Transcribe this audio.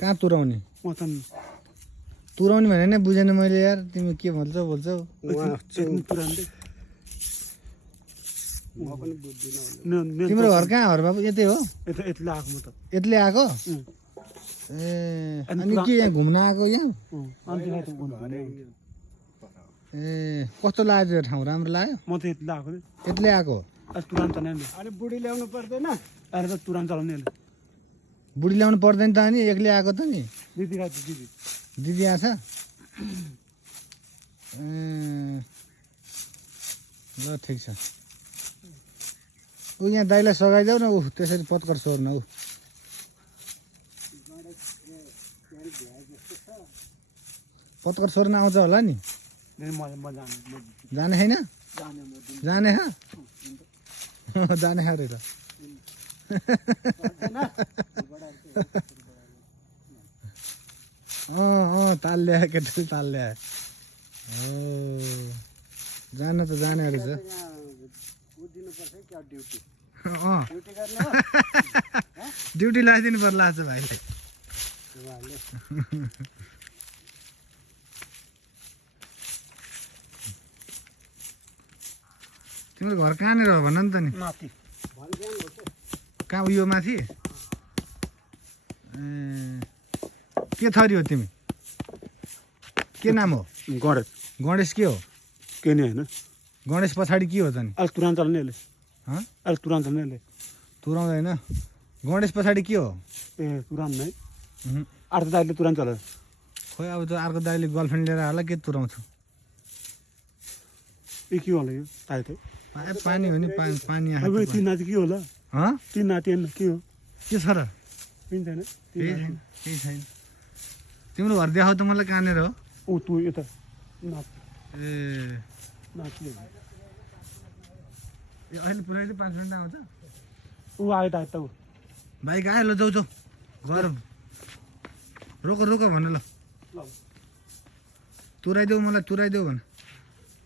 कहाँ तुराउने मचान तुराउने भने नै बुझेन मैले यार तिमी के भन्छौ तुरान्दै म पनि बुझ्दिनँ तिम्रो घर कहाँ हो बाबु यतै हो यति आएको म त यतले आएको ए अनि के यहाँ घुम्न आएको यहाँ ए कस्तो लाग्यो त्यो ठाउँ राम्रो लाग्यो म त यति आएको यतले आएको तुरान चलाउने अरे बुढी ल्याउनु पर्दैन अरे त तुरान चलाउने बुढी ल्याउनु पर्दैन त अनि एक्लै आएको त नि दिदी आएको दिदी दिदी आछ ल ठिक छ ऊ यहाँ दाइलाई सघाइदेऊ न ऊ त्यसरी पत्कर सोर्न ऊ पत्कर सोर्न आउँछ होला नि जाने छैन जाने जाने अरे त ताल ल्यायो केटाले ताल ल्यायो जान त जाने रहेछ ड्युटी लगाइदिनु पर्ला आज भाइले तिम्रो घर कहाँनिर हो भन नि त नि कहाँ उयो माथि के थरी हो तिमी के नाम हो गणेश गणेश के हो के नि होइन गणेश पछाडि के हो त नि अहिले तुरान चल्नेले अहिले तुरान चल्नेले तुराउँदैन गणेश पछाडि के हो ए तुरान नै अर्को दाइले तुरान चलायो खोइ अब त अर्को दाइले गर्लफ्रेन्ड लिएर होला के तुराउँछु ए के होला यो ताइ त पानी हो नि पानी अब तिन नाति के होला तिन नाति के हो के छ र तिन छैन केही छैन तिम्रो घर देखाउ त मलाई कहाँनिर हो ऊ तँ यता नाति ए नाति अहिले पुऱ्याइदियो 5 मिनट आउँछ ऊ आयो त ऊ बाइक आयो ल जाऊ जाऊ घर रोक रोक भन ल तुराइदेऊ मलाई तुराइदेऊ भन